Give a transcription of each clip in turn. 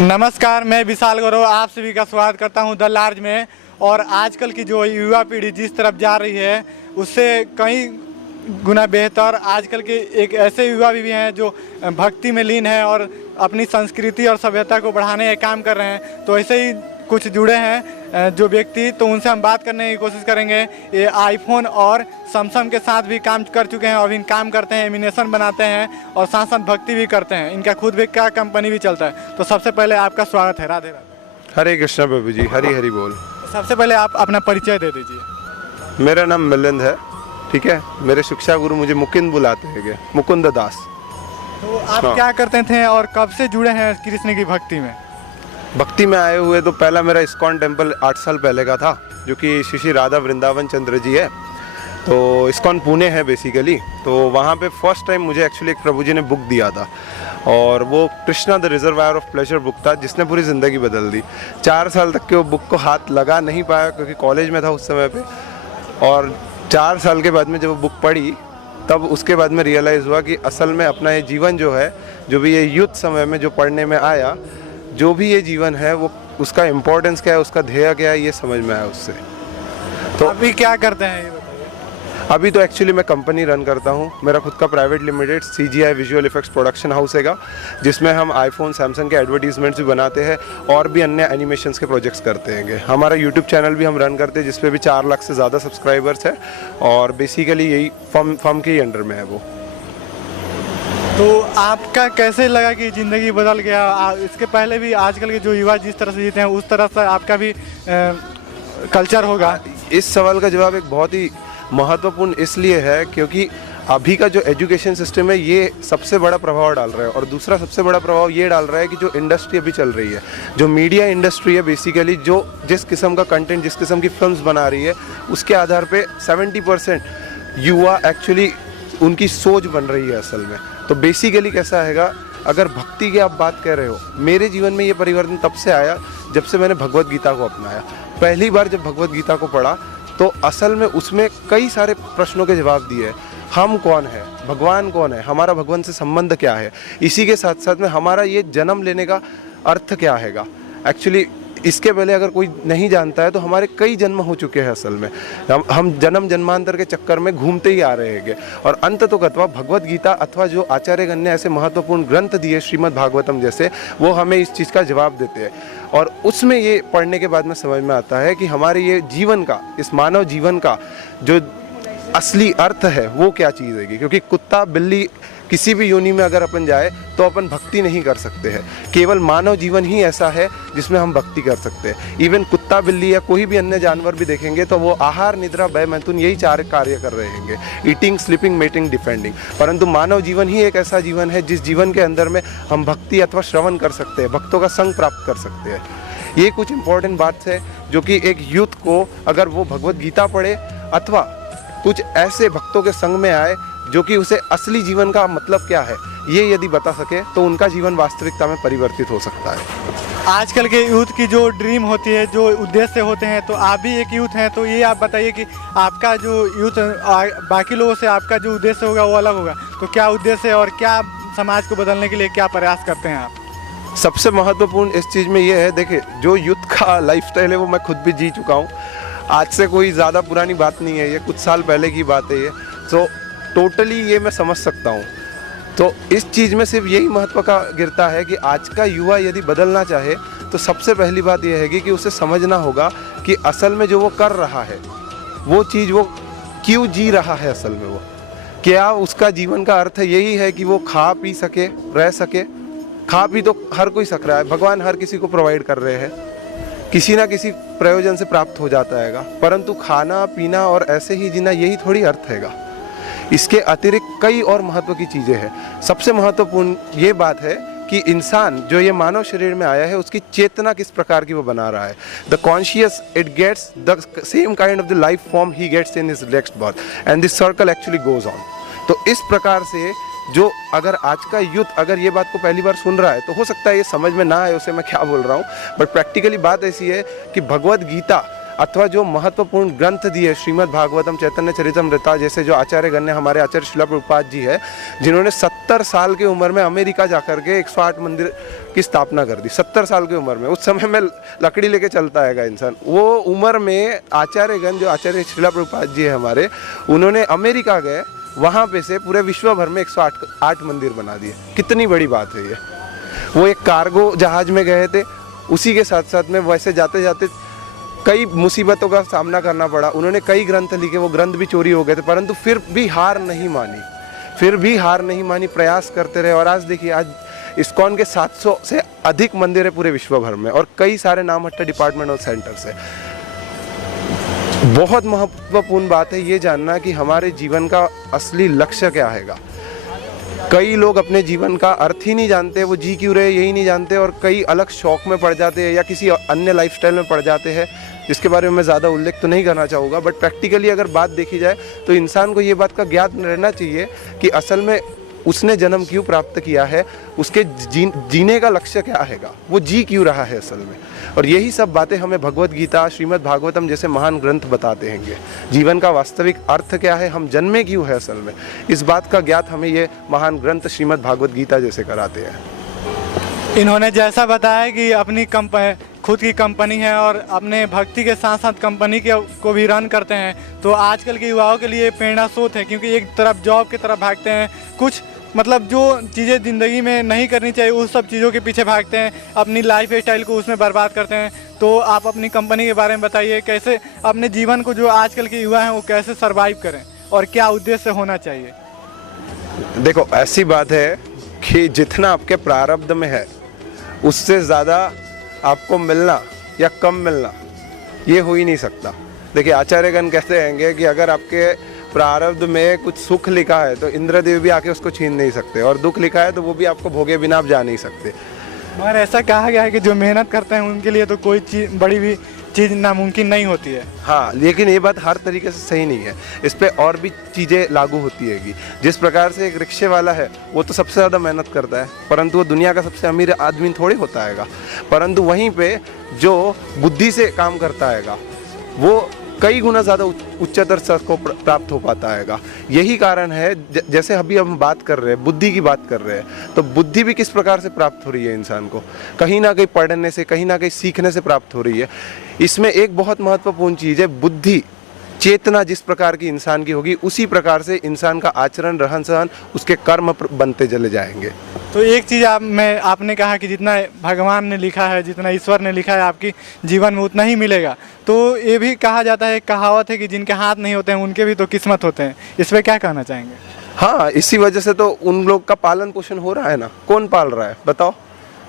नमस्कार, मैं विशाल गौरव आप सभी का स्वागत करता हूं द लार्ज में। और आजकल की जो युवा पीढ़ी जिस तरफ जा रही है उससे कई गुना बेहतर आजकल के एक ऐसे युवा भी हैं जो भक्ति में लीन हैं और अपनी संस्कृति और सभ्यता को बढ़ाने का काम कर रहे हैं। तो ऐसे ही कुछ जुड़े हैं जो व्यक्ति, तो उनसे हम बात करने की कोशिश करेंगे। ये आईफोन और सैमसंग के साथ भी काम कर चुके हैं और भी काम करते हैं, एनिमेशन बनाते हैं और साथ साथ भक्ति भी करते हैं। इनका खुद भी क्या कंपनी भी चलता है। तो सबसे पहले आपका स्वागत है। राधे राधे। हरे कृष्णा बाबू जी, हरी हरी बोल। सबसे पहले आप अपना परिचय दे दीजिए। मेरा नाम मिलिंद है, ठीक है। मेरे शिक्षा गुरु मुझे मुकुंद बुलाते हैं, मुकुंद दास। तो आप क्या करते थे और कब से जुड़े हैं कृष्ण की भक्ति में? भक्ति में आए हुए तो पहला मेरा इस्कॉन टेम्पल 8 साल पहले का था, जो कि श्री श्री राधा वृंदावन चंद्र जी है। तो इस्कॉन पुणे है बेसिकली। तो वहाँ पे फर्स्ट टाइम मुझे एक्चुअली एक प्रभु जी ने बुक दिया था और वो Krishna the reservoir of pleasure book था, जिसने पूरी ज़िंदगी बदल दी। 4 साल तक के वो बुक को हाथ लगा नहीं पाया क्योंकि कॉलेज में था उस समय पे। और 4 साल के बाद में जब वो बुक पढ़ी तब उसके बाद में रियलाइज़ हुआ कि असल में अपना ये जीवन जो है, जो भी ये युद्ध समय में जो पढ़ने में आया, जो भी ये जीवन है वो उसका इम्पोर्टेंस क्या है, उसका ध्येय क्या है, ये समझ में आया उससे। तो अभी क्या करते हैं ये बताइए। अभी तो एक्चुअली मैं कंपनी रन करता हूँ। मेरा खुद का private limited CGI visual effects production house हैगा, जिसमें हम आईफोन सैमसंग के एडवर्टीजमेंट्स भी बनाते हैं और भी अन्य एनिमेशंस के प्रोजेक्ट्स करते हैं। हमारा यूट्यूब चैनल भी हम रन करते हैं, जिसपे भी 4 लाख से ज़्यादा सब्सक्राइबर्स है और बेसिकली यही फर्म के ही अंडर में है वो। तो आपका कैसे लगा कि ज़िंदगी बदल गया? इसके पहले भी आजकल के जो युवा जिस तरह से जीते हैं उस तरह से आपका भी कल्चर होगा? इस सवाल का जवाब एक बहुत ही महत्वपूर्ण इसलिए है क्योंकि अभी का जो एजुकेशन सिस्टम है ये सबसे बड़ा प्रभाव डाल रहा है। और दूसरा सबसे बड़ा प्रभाव ये डाल रहा है कि जो इंडस्ट्री अभी चल रही है, जो मीडिया इंडस्ट्री है बेसिकली, जो जिस किस्म का कंटेंट, जिस किस्म की फिल्म्स बना रही है, उसके आधार पे 70% युवा एक्चुअली उनकी सोच बन रही है असल में। तो बेसिकली कैसा हैगा, अगर भक्ति की आप बात कर रहे हो, मेरे जीवन में ये परिवर्तन तब से आया जब से मैंने भगवत गीता को अपनाया। पहली बार जब भगवत गीता को पढ़ा तो असल में उसमें कई सारे प्रश्नों के जवाब दिए। हम कौन है, भगवान कौन है, हमारा भगवान से संबंध क्या है, इसी के साथ साथ में हमारा ये जन्म लेने का अर्थ क्या हैगा। एक्चुअली इसके पहले अगर कोई नहीं जानता है तो हमारे कई जन्म हो चुके हैं असल में। हम जन्म जन्मांतर के चक्कर में घूमते ही आ रहे हैं। और अंत तो कथवा भगवत गीता अथवा जो आचार्यगण ने ऐसे महत्वपूर्ण ग्रंथ दिए, श्रीमद् भागवतम जैसे, वो हमें इस चीज़ का जवाब देते हैं। और उसमें ये पढ़ने के बाद में समझ में आता है कि हमारे ये जीवन का, इस मानव जीवन का जो असली अर्थ है वो क्या चीज़ है। क्योंकि कुत्ता बिल्ली किसी भी योनि में अगर अपन जाए तो अपन भक्ति नहीं कर सकते हैं। केवल मानव जीवन ही ऐसा है जिसमें हम भक्ति कर सकते हैं। इवन कुत्ता बिल्ली या कोई भी अन्य जानवर भी देखेंगे तो वो आहार निद्रा भय मैथुन यही 4 कार्य कर रहे होंगे, ईटिंग स्लीपिंग मेटिंग डिफेंडिंग। परंतु मानव जीवन ही एक ऐसा जीवन है जिस जीवन के अंदर में हम भक्ति अथवा श्रवण कर सकते हैं, भक्तों का संग प्राप्त कर सकते हैं। ये कुछ इंपॉर्टेंट बात है जो कि एक यूथ को, अगर वो भगवत गीता पढ़े अथवा कुछ ऐसे भक्तों के संग में आए जो कि उसे असली जीवन का मतलब क्या है ये यदि बता सके, तो उनका जीवन वास्तविकता में परिवर्तित हो सकता है। आजकल के यूथ की जो ड्रीम होती है, जो उद्देश्य होते हैं, तो आप भी एक यूथ हैं, तो ये आप बताइए कि आपका जो यूथ बाकी लोगों से आपका जो उद्देश्य होगा वो अलग होगा। तो क्या उद्देश्य है और क्या समाज को बदलने के लिए क्या प्रयास करते हैं आप? सबसे महत्वपूर्ण इस चीज़ में ये है, देखिए जो यूथ का लाइफस्टाइल है वो मैं खुद भी जी चुका हूँ। आज से कोई ज़्यादा पुरानी बात नहीं है, ये कुछ साल पहले की बात है ये। तो टोटली ये मैं समझ सकता हूँ। तो इस चीज़ में सिर्फ यही महत्व का गिरता है कि आज का युवा यदि बदलना चाहे तो सबसे पहली बात यह है कि उसे समझना होगा कि असल में जो वो कर रहा है वो चीज़ वो क्यों जी रहा है। असल में वो क्या उसका जीवन का अर्थ यही है कि वो खा पी सके, रह सके। खा पी तो हर कोई सक रहा है, भगवान हर किसी को प्रोवाइड कर रहे हैं, किसी ना किसी प्रयोजन से प्राप्त हो जाता हैगा। परंतु खाना पीना और ऐसे ही जीना यही थोड़ी अर्थ हैगा। इसके अतिरिक्त कई और महत्व की चीज़ें हैं। सबसे महत्वपूर्ण ये बात है कि इंसान जो ये मानव शरीर में आया है उसकी चेतना किस प्रकार की वो बना रहा है। The conscious it gets the same kind of the life form ही gets in his next birth and this circle actually goes on. तो इस प्रकार से जो अगर आज का यूथ अगर ये बात को पहली बार सुन रहा है तो हो सकता है ये समझ में ना आए उसे मैं क्या बोल रहा हूँ, बट प्रैक्टिकली बात ऐसी है कि भगवत गीता अथवा जो महत्वपूर्ण ग्रंथ दिए श्रीमद् भागवतम, चैतन्य चरितमृता जैसे जो आचार्यगण ने, हमारे आचार्य श्रील प्रभुपाद जी है, जिन्होंने 70 साल की उम्र में अमेरिका जाकर के 108 मंदिर की स्थापना कर दी। 70 साल की उम्र में, उस समय में लकड़ी लेके चलता है इंसान, वो उम्र में आचार्यगण, जो आचार्य श्रील प्रभुपाद जी है हमारे, उन्होंने अमेरिका गए, वहाँ पे से पूरे विश्व भर में 108 मंदिर बना दिए। कितनी बड़ी बात है ये। वो एक कार्गो जहाज में गए थे, उसी के साथ साथ में वैसे जाते जाते कई मुसीबतों का सामना करना पड़ा। उन्होंने कई ग्रंथ लिखे, वो ग्रंथ भी चोरी हो गए थे, परंतु फिर भी हार नहीं मानी, प्रयास करते रहे। और आज देखिए, आज इस्कॉन के 700 से अधिक मंदिर है पूरे विश्व भर में, और कई सारे नामहट्टे डिपार्टमेंट और सेंटर्स है। बहुत महत्वपूर्ण बात है ये जानना कि हमारे जीवन का असली लक्ष्य क्या है। कई लोग अपने जीवन का अर्थ ही नहीं जानते, वो जी क्यों रहे यही नहीं जानते, और कई अलग शौक में पड़ जाते हैं या किसी अन्य लाइफस्टाइल में पड़ जाते हैं, जिसके बारे में मैं ज़्यादा उल्लेख तो नहीं करना चाहूँगा। बट प्रैक्टिकली अगर बात देखी जाए तो इंसान को ये बात का ज्ञान रहना चाहिए कि असल में उसने जन्म क्यों प्राप्त किया है, उसके जीने का लक्ष्य क्या है, वो जी क्यों रहा है असल में। और यही सब बातें हमें भगवत गीता, श्रीमद् भागवतम जैसे महान ग्रंथ बताते हैं। जीवन का वास्तविक अर्थ क्या है, हम जन्मे क्यों है असल में, इस बात का ज्ञात हमें ये महान ग्रंथ श्रीमद् भागवत गीता जैसे कराते हैं। इन्होंने जैसा बताया कि अपनी खुद की कंपनी है और अपने भक्ति के साथ साथ कंपनी को भी रन करते हैं, तो आजकल के युवाओं के लिए प्रेरणा स्रोत है, क्योंकि एक तरफ जॉब की तरफ भागते हैं, कुछ मतलब जो चीज़ें ज़िंदगी में नहीं करनी चाहिए उस सब चीज़ों के पीछे भागते हैं, अपनी लाइफ स्टाइल को उसमें बर्बाद करते हैं। तो आप अपनी कंपनी के बारे में बताइए, कैसे अपने जीवन को, जो आजकल के युवा हैं, वो कैसे सर्वाइव करें और क्या उद्देश्य होना चाहिए। देखो, ऐसी बात है कि जितना आपके प्रारब्ध में है उससे ज़्यादा आपको मिलना या कम मिलना ये हो ही नहीं सकता। देखिए, आचार्यगण कहते हैं कि अगर आपके प्रारब्ध में कुछ सुख लिखा है तो इंद्रदेव भी आके उसको छीन नहीं सकते, और दुख लिखा है तो वो भी आपको भोगे बिना आप जा नहीं सकते। मगर ऐसा कहा गया है कि जो मेहनत करते हैं उनके लिए तो कोई चीज़, बड़ी भी चीज़ नामुमकिन नहीं होती है। हाँ, लेकिन ये बात हर तरीके से सही नहीं है, इस पर और भी चीज़ें लागू होती है। जिस प्रकार से एक रिक्शे वाला है, वो तो सबसे ज़्यादा मेहनत करता है, परंतु वो दुनिया का सबसे अमीर आदमी थोड़ी होता है, परंतु वहीं पे जो बुद्धि से काम करता है वो कई गुना ज़्यादा उच्चतर स्तर को प्राप्त हो पाता है। यही कारण है, जैसे अभी हम बात कर रहे हैं, बुद्धि की बात कर रहे हैं, तो बुद्धि भी किस प्रकार से प्राप्त हो रही है इंसान को, कहीं ना कहीं पढ़ने से, कहीं ना कहीं सीखने से प्राप्त हो रही है। इसमें एक बहुत महत्वपूर्ण चीज़ है, बुद्धि चेतना जिस प्रकार की इंसान की होगी उसी प्रकार से इंसान का आचरण, रहन सहन, उसके कर्म बनते चले जाएंगे। तो एक चीज़ आपने कहा कि जितना भगवान ने लिखा है, जितना ईश्वर ने लिखा है आपकी जीवन में उतना ही मिलेगा। तो ये भी कहा जाता है, कहावत है कि जिनके हाथ नहीं होते हैं उनके भी तो किस्मत होते हैं। इस पर क्या कहना चाहेंगे? हाँ, इसी वजह से तो उन लोग का पालन पोषण हो रहा है ना। कौन पाल रहा है बताओ?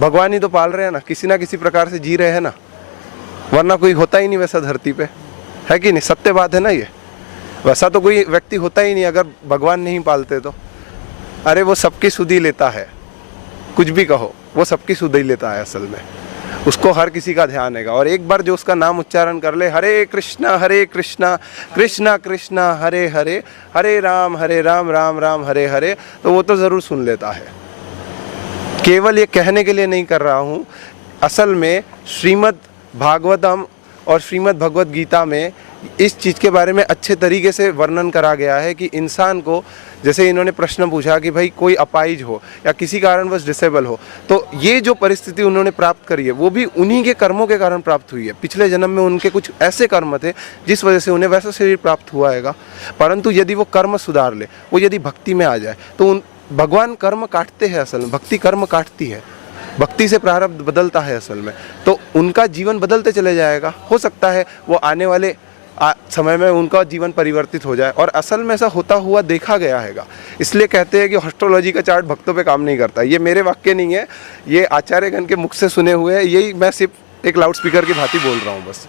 भगवान ही तो पाल रहे हैं ना, किसी ना किसी प्रकार से जी रहे हैं ना, वरना कोई होता ही नहीं वैसा धरती पे, है कि नहीं? सत्य बात है ना ये। वैसा तो कोई व्यक्ति होता ही नहीं अगर भगवान नहीं पालते तो। अरे वो सबकी सुधि लेता है, कुछ भी कहो, वो सबकी सुधि लेता है असल में, उसको हर किसी का ध्यान है। और एक बार जो उसका नाम उच्चारण कर ले, हरे कृष्णा कृष्णा कृष्णा हरे हरे, हरे राम राम राम हरे हरे, तो वो तो ज़रूर सुन लेता है। केवल ये कहने के लिए नहीं कर रहा हूँ, असल में श्रीमद् भागवतम और श्रीमद् भगवत गीता में इस चीज़ के बारे में अच्छे तरीके से वर्णन करा गया है कि इंसान को, जैसे इन्होंने प्रश्न पूछा कि भाई कोई अपाहिज हो या किसी कारणवश डिसेबल हो, तो ये जो परिस्थिति उन्होंने प्राप्त करी है वो भी उन्हीं के कर्मों के कारण प्राप्त हुई है। पिछले जन्म में उनके कुछ ऐसे कर्म थे जिस वजह से उन्हें वैसा शरीर प्राप्त हुआ है। परंतु यदि वो कर्म सुधार ले, वो यदि भक्ति में आ जाए, तो भगवान कर्म काटते हैं, असल में भक्ति कर्म काटती है, भक्ति से प्रारब्ध बदलता है असल में, तो उनका जीवन बदलते चले जाएगा। हो सकता है वो आने वाले समय में उनका जीवन परिवर्तित हो जाए, और असल में ऐसा होता हुआ देखा गया है। इसलिए कहते हैं कि एस्ट्रोलॉजी का चार्ट भक्तों पे काम नहीं करता। ये मेरे वाक्य नहीं है, ये आचार्यगण के मुख से सुने हुए हैं, यही मैं सिर्फ एक लाउड स्पीकर की भांति बोल रहा हूँ बस।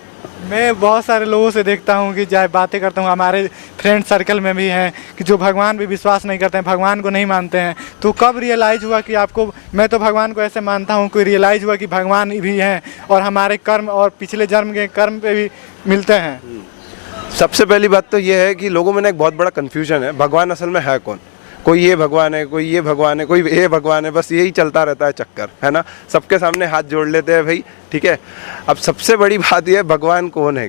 मैं बहुत सारे लोगों से देखता हूँ कि चाहे बातें करता हूँ, हमारे फ्रेंड सर्कल में भी हैं कि जो भगवान भी विश्वास नहीं करते हैं, भगवान को नहीं मानते हैं। तो कब रियलाइज़ हुआ कि आपको, मैं तो भगवान को ऐसे मानता हूँ, कोई रियलाइज़ हुआ कि भगवान भी हैं और हमारे कर्म और पिछले जन्म के कर्म पे भी मिलते हैं? सबसे पहली बात तो ये है कि लोगों में एक बहुत बड़ा कन्फ्यूजन है, भगवान असल में है कौन? कोई ये भगवान है, कोई ये भगवान है, कोई ये भगवान है, बस यही चलता रहता है चक्कर, है ना। सबके सामने हाथ जोड़ लेते हैं भाई, ठीक है। अब सबसे बड़ी बात यह है भगवान कौन है?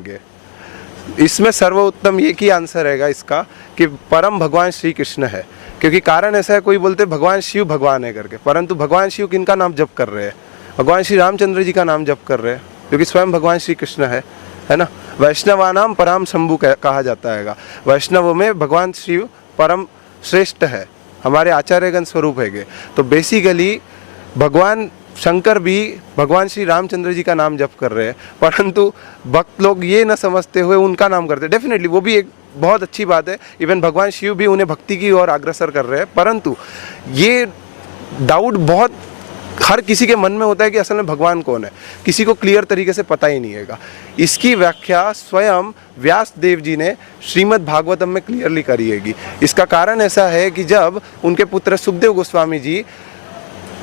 इसमें सर्वोत्तम एक ही आंसर रहेगा इसका कि परम भगवान श्री कृष्ण है। क्योंकि कारण ऐसा है, कोई बोलते भगवान शिव भगवान है करके, परंतु भगवान शिव किनका नाम जप कर रहे हैं? भगवान श्री रामचंद्र जी का नाम जप कर रहे हैं, क्योंकि स्वयं भगवान श्री कृष्ण है ना। वैष्णवानाम परम शंभु कहा जाता है। वैष्णव में भगवान शिव परम श्रेष्ठ है, हमारे आचार्यगण स्वरूप है। तो बेसिकली भगवान शंकर भी भगवान श्री रामचंद्र जी का नाम जप कर रहे हैं, परंतु भक्त लोग ये न समझते हुए उनका नाम करते हैं। डेफिनेटली वो भी एक बहुत अच्छी बात है, इवन भगवान शिव भी उन्हें भक्ति की ओर अग्रसर कर रहे हैं, परंतु ये डाउट बहुत हर किसी के मन में होता है कि असल में भगवान कौन है, किसी को क्लियर तरीके से पता ही नहीं है। इसकी व्याख्या स्वयं व्यास देव जी ने श्रीमद् भागवतम में क्लियरली करी है। इसका कारण ऐसा है कि जब उनके पुत्र सुखदेव गोस्वामी जी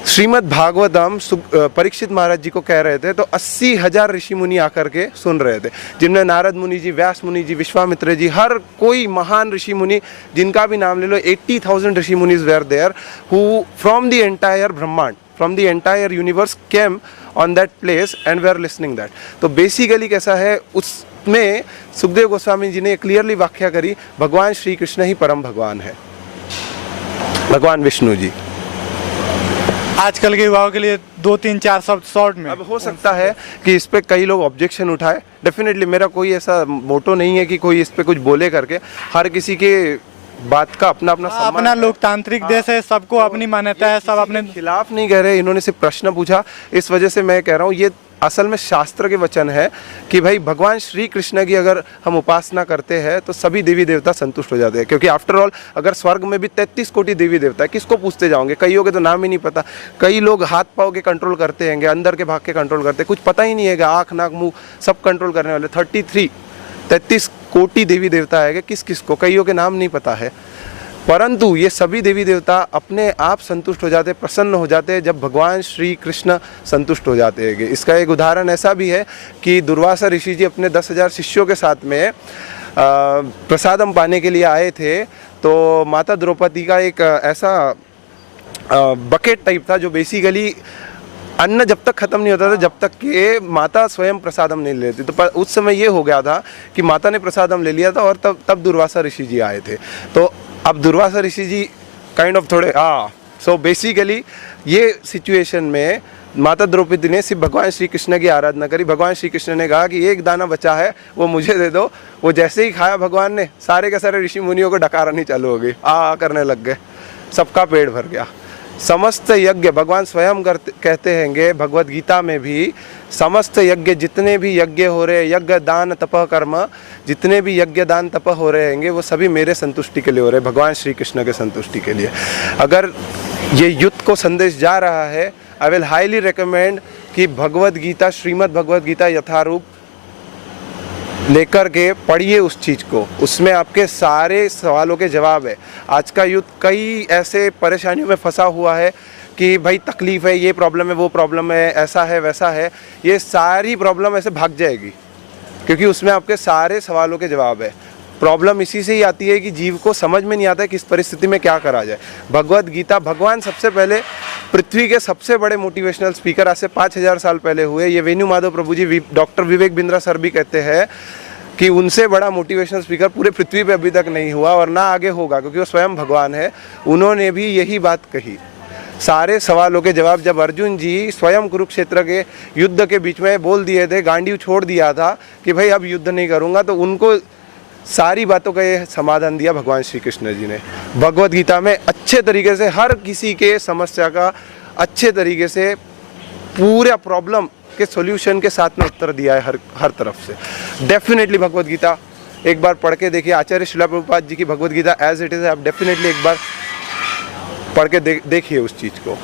श्रीमद् भागवतम परीक्षित महाराज जी को कह रहे थे, तो 80,000 ऋषि मुनि आकर के सुन रहे थे, जिनमें नारद मुनि जी, व्यास मुनि जी, विश्वामित्र जी, हर कोई महान ऋषि मुनि जिनका भी नाम ले लो, 80,000 rishi munis were there who from the entire brahmand, from the entire universe came on that place and we are listening that. तो बेसिकली कैसा है, उसमें सुखदेव गोस्वामी जी ने क्लियरली व्याख्या करी, भगवान श्री कृष्ण ही परम भगवान है, भगवान विष्णु जी। आजकल के युवाओं के लिए 2-3-4 शब्द शॉर्ट में। अब हो सकता है कि इस पे कई लोग ऑब्जेक्शन उठाए, डेफिनेटली मेरा कोई ऐसा मोटो नहीं है कि कोई इस पे कुछ बोले करके, हर किसी के बात का अपना अपना सम्मान, अपना लोकतांत्रिक देश है, सबको अपनी मान्यता है, सब अपने खिलाफ नहीं कह रहे। इन्होंने सिर्फ प्रश्न पूछा, इस वजह से मैं कह रहा हूँ ये असल में शास्त्र के वचन है कि भाई भगवान श्री कृष्ण की अगर हम उपासना करते हैं तो सभी देवी देवता संतुष्ट हो जाते हैं। क्योंकि आफ्टर ऑल अगर स्वर्ग में भी 33 कोटि देवी देवता है, किसको पूछते जाओगे? कईयों के तो नाम ही नहीं पता, कई लोग हाथ पाँव के कंट्रोल करते हैं, अंदर के भाग के कंट्रोल करते हैं, कुछ पता ही नहीं है, आँख नाक मुँह सब कंट्रोल करने वाले 33 कोटि देवी देवता है, किस किस को कईयों के नाम नहीं पता है। परंतु ये सभी देवी देवता अपने आप संतुष्ट हो जाते, प्रसन्न हो जाते हैं जब भगवान श्री कृष्ण संतुष्ट हो जाते हैं। इसका एक उदाहरण ऐसा भी है कि दुर्वासा ऋषि जी अपने 10,000 शिष्यों के साथ में प्रसादम पाने के लिए आए थे, तो माता द्रौपदी का एक ऐसा बकेट टाइप था जो बेसिकली अन्न जब तक खत्म नहीं होता था जब तक कि माता स्वयं प्रसादम नहीं लेती। तो उस समय ये हो गया था कि माता ने प्रसादम ले लिया था और तब दुर्वासा ऋषि जी आए थे। तो अब दुर्वासा ऋषि जी काइंड ऑफ थोड़े सो बेसिकली ये सिचुएशन में माता द्रौपदी ने सिर्फ भगवान श्री कृष्ण की आराधना करी। भगवान श्री कृष्ण ने कहा कि एक दाना बचा है वो मुझे दे दो। वो जैसे ही खाया भगवान ने, सारे के सारे ऋषि मुनियों को डकारनी चालू हो गई, करने लग गए, सबका पेट भर गया। समस्त यज्ञ भगवान स्वयं कहते हैं भगवत गीता में भी, समस्त यज्ञ जितने भी यज्ञ हो रहे, यज्ञ दान तप कर्म, जितने भी यज्ञ दान तप हो रहे हैं वो सभी मेरे संतुष्टि के लिए हो रहे, भगवान श्री कृष्ण के संतुष्टि के लिए। अगर ये युद्ध को संदेश जा रहा है, आई विल हाईली रिकमेंड कि भगवत गीता, श्रीमद् भगवत गीता यथारूप लेकर के पढ़िए उस चीज़ को, उसमें आपके सारे सवालों के जवाब है। आज का युद्ध कई ऐसे परेशानियों में फंसा हुआ है कि भाई तकलीफ़ है, ये प्रॉब्लम है, वो प्रॉब्लम है, ऐसा है वैसा है, ये सारी प्रॉब्लम ऐसे भाग जाएगी क्योंकि उसमें आपके सारे सवालों के जवाब है। प्रॉब्लम इसी से ही आती है कि जीव को समझ में नहीं आता है किस परिस्थिति में क्या करा जाए। भगवत गीता, भगवान सबसे पहले पृथ्वी के सबसे बड़े मोटिवेशनल स्पीकर आज से 5,000 साल पहले हुए। ये वेणु माधव प्रभु जी, डॉक्टर विवेक बिंद्रा सर भी कहते हैं कि उनसे बड़ा मोटिवेशनल स्पीकर पूरे पृथ्वी पे अभी तक नहीं हुआ और ना आगे होगा, क्योंकि वो स्वयं भगवान है। उन्होंने भी यही बात कही, सारे सवालों के जवाब। जब अर्जुन जी स्वयं कुरुक्षेत्र के युद्ध के बीच में बोल दिए थे, गांडीव छोड़ दिया था कि भाई अब युद्ध नहीं करूँगा, तो उनको सारी बातों का ये समाधान दिया भगवान श्री कृष्ण जी ने भगवत गीता में। अच्छे तरीके से हर किसी के समस्या का अच्छे तरीके से पूरा प्रॉब्लम के सॉल्यूशन के साथ में उत्तर दिया है हर तरफ से। डेफिनेटली भगवत गीता एक बार पढ़ के देखिए। आचार्य शिला प्रभुपाद जी की Bhagavad Gita as it is है, आप डेफिनेटली एक बार पढ़ के देखिए उस चीज़ को।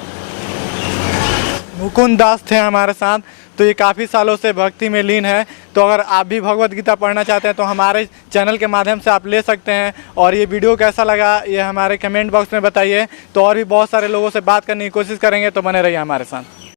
मुकुंद दास थे हमारे साथ, तो ये काफ़ी सालों से भक्ति में लीन है। तो अगर आप भी भगवत गीता पढ़ना चाहते हैं तो हमारे चैनल के माध्यम से आप ले सकते हैं। और ये वीडियो कैसा लगा ये हमारे कमेंट बॉक्स में बताइए। तो और भी बहुत सारे लोगों से बात करने की कोशिश करेंगे, तो बने रहिए हमारे साथ।